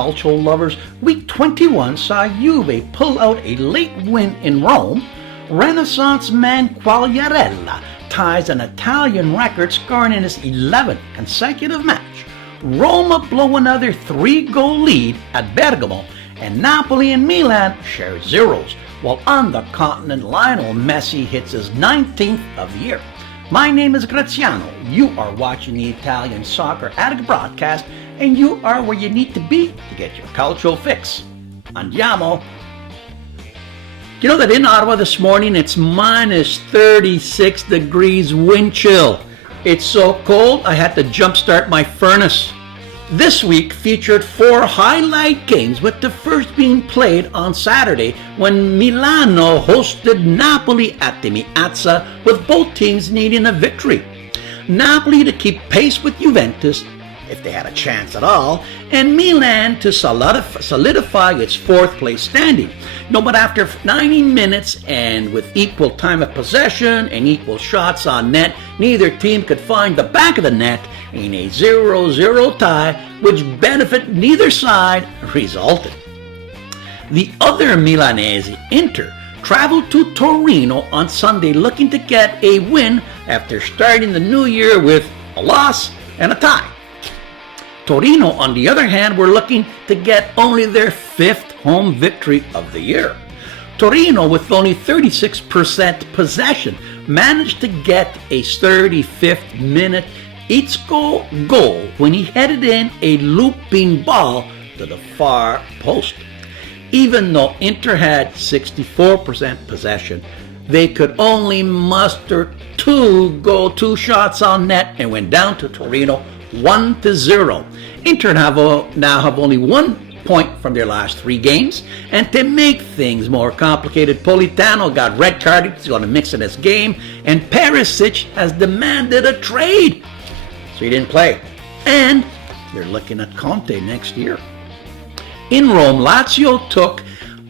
cultural lovers, week 21 saw Juve pull out a late win in Rome. Renaissance man Quagliarella ties an Italian record, scoring in his 11th consecutive match. Roma blow another 3-goal lead at Bergamo, and Napoli and Milan share zeros, while on the continent Lionel Messi hits his 19th of the year. My name is Graziano. You are watching the Italian Soccer Addict broadcast, and you are where you need to be to get your cultural fix. Andiamo! You know that in Ottawa this morning it's minus 36 degrees wind chill. It's so cold I had to jumpstart my furnace. This week featured 4 highlight games, with the first being played on Saturday when Milano hosted Napoli at the Meazza, with both teams needing a victory. Napoli to keep pace with Juventus, if they had a chance at all, and Milan to solidify its 4th place standing. No, but after 90 minutes and with equal time of possession and equal shots on net, neither team could find the back of the net in a 0-0 tie, which benefit neither side resulted. The other Milanese, Inter, traveled to Torino on Sunday looking to get a win after starting the new year with a loss and a tie. Torino, on the other hand, were looking to get only their 5th home victory of the year. Torino, with only 36% possession, managed to get a 35th minute Itzko goal when he headed in a looping ball to the far post. Even though Inter had 64% possession, they could only muster 2 shots on net and went down to Torino 1-0. Inter now have only 1 point from their last 3 games, and to make things more complicated, Politano got red carded. He's going to mix in his game, and Perisic has demanded a trade, so he didn't play. And they're looking at Conte next year. In Rome, Lazio took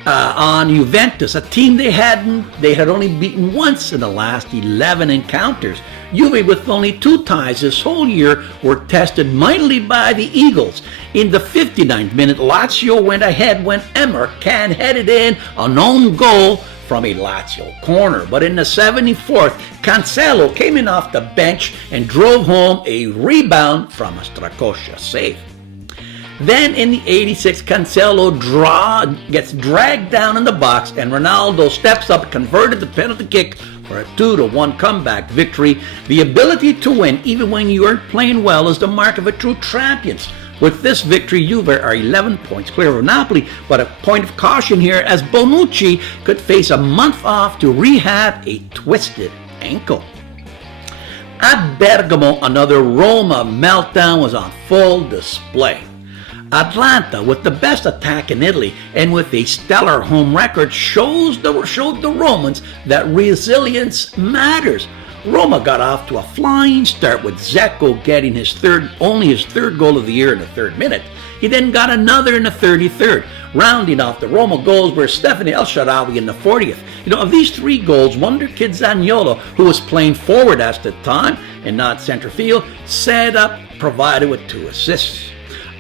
on Juventus, a team they had only beaten once in the last 11 encounters. Juve, with only 2 ties this whole year, were tested mightily by the Eagles. In the 59th minute, Lazio went ahead when Emmer Can headed in an own goal from a Lazio corner. But in the 74th, Cancelo came in off the bench and drove home a rebound from a Strakosha save. Then in the 86th, Cancelo gets dragged down in the box, and Ronaldo steps up, converted the penalty kick for a 2-1 comeback victory. The ability to win, even when you aren't playing well, is the mark of a true champion. With this victory, Juve are 11 points clear of Napoli, but a point of caution here, as Bonucci could face a month off to rehab a twisted ankle. At Bergamo, another Roma meltdown was on full display. Atlanta, with the best attack in Italy and with a stellar home record, showed the Romans that resilience matters. Roma got off to a flying start, with Dzeko getting only his 3rd goal of the year in the 3rd minute. He then got another in the 33rd. Rounding off the Roma goals were Stephanie El Shaarawy in the 40th. Of these 3 goals, wonder kid Zaniolo, who was playing forward at the time and not center field, set up, provided with 2 assists.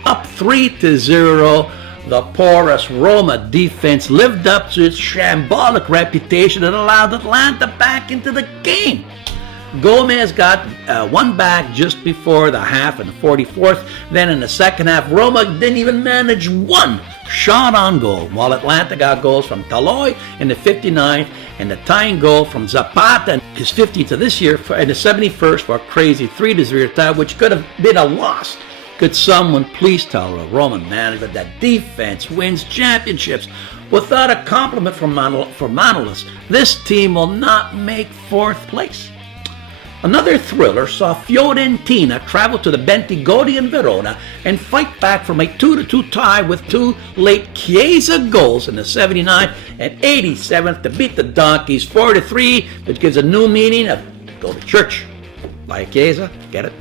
Up 3-0, the porous Roma defense lived up to its shambolic reputation and allowed Atlanta back into the game. Gomez got one back just before the half in the 44th. Then in the second half, Roma didn't even manage 1 shot on goal, while Atlanta got goals from Taloy in the 59th and the tying goal from Zapata, his 15th of this year, in the 71st for a crazy 3-0 tie, which could have been a loss. Could someone please tell a Roman management that defense wins championships? Without a compliment from Manolis, this team will not make 4th place. Another thriller saw Fiorentina travel to the Bentigodi in Verona and fight back from a 2-2 tie with 2 late Chiesa goals in the 79th and 87th to beat the Donkeys 4-3, which gives a new meaning of go to church. Like Chiesa, get it?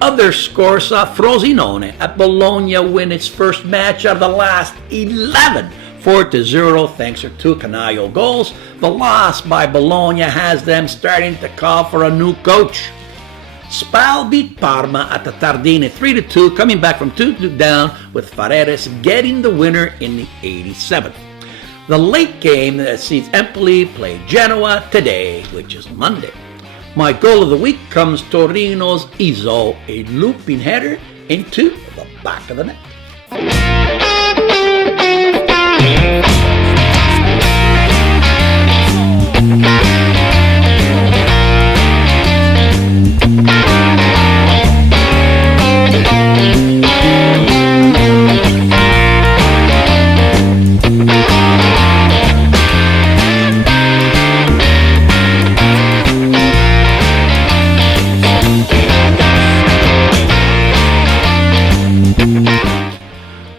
Other scores saw Frosinone at Bologna win its first match out of the last 11, 4-0, thanks to 2 Canaio goals. The loss by Bologna has them starting to call for a new coach. Spal beat Parma at the Tardine 3-2, coming back from 2-2 down, with Ferreres getting the winner in the 87th. The late game that sees Empoli play Genoa today, which is Monday. My goal of the week comes Torino's Izzo, a looping header into the back of the net.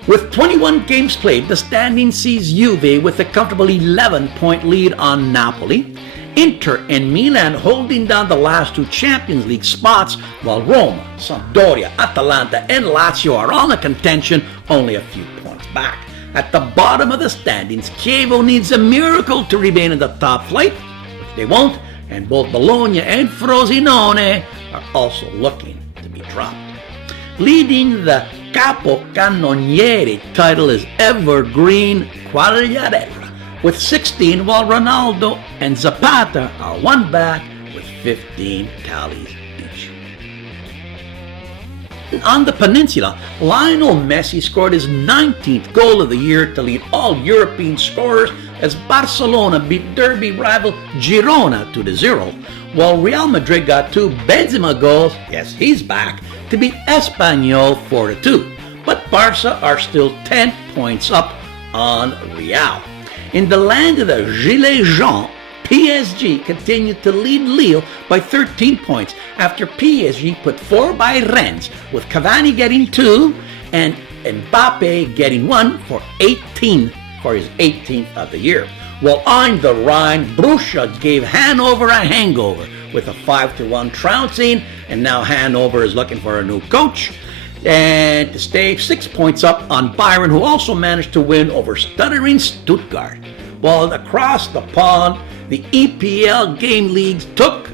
With 21 games played, the standing sees Juve with a comfortable 11-point lead on Napoli. Inter and Milan holding down the last two Champions League spots, while Roma, Sampdoria, Atalanta, and Lazio are on the contention, only a few points back. At the bottom of the standings, Chievo needs a miracle to remain in the top flight, which they won't, and both Bologna and Frosinone are also looking to be dropped. Leading the Capocannoniere title is evergreen Quagliarella with 16, while Ronaldo and Zapata are one back with 15 tallies each. On the peninsula, Lionel Messi scored his 19th goal of the year to lead all European scorers as Barcelona beat Derby rival Girona 2-0, while Real Madrid got two Benzema goals, yes, he's back, to beat Espanyol 4-2. But Barca are still 10 points up on Real. In the land of the Gilets Jaunes, PSG continued to lead Lille by 13 points after PSG put 4 by Rennes, with Cavani getting 2 and Mbappe getting 1 for his 18th of the year. While on the Rhine, Borussia gave Hanover a hangover with a 5-1 trouncing, and now Hanover is looking for a new coach and to stay 6 points up on Bayern, who also managed to win over stuttering Stuttgart. While across the pond, the EPL game leagues took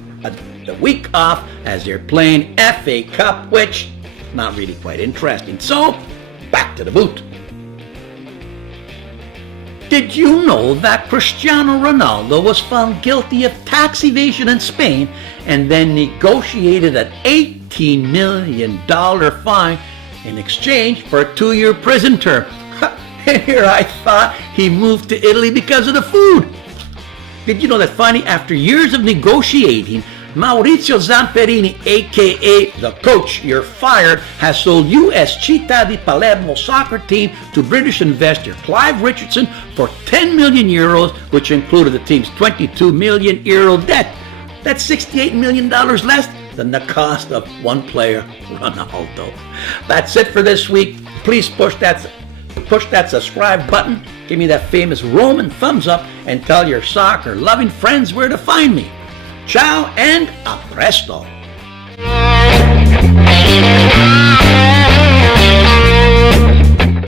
the week off as they're playing FA Cup, which is not really quite interesting. So, back to the boot. Did you know that Cristiano Ronaldo was found guilty of tax evasion in Spain and then negotiated an $18 million fine in exchange for a 2-year prison term? And here I thought he moved to Italy because of the food. Did you know that finally, after years of negotiating, Maurizio Zamperini, aka the coach, you're fired, has sold US Città di Palermo soccer team to British investor Clive Richardson for 10 million euros, which included the team's 22 million euro debt. That's $68 million less than the cost of one player, Ronaldo. That's it for this week. Please push that subscribe button, give me that famous Roman thumbs up, and tell your soccer-loving friends where to find me. Ciao and a presto!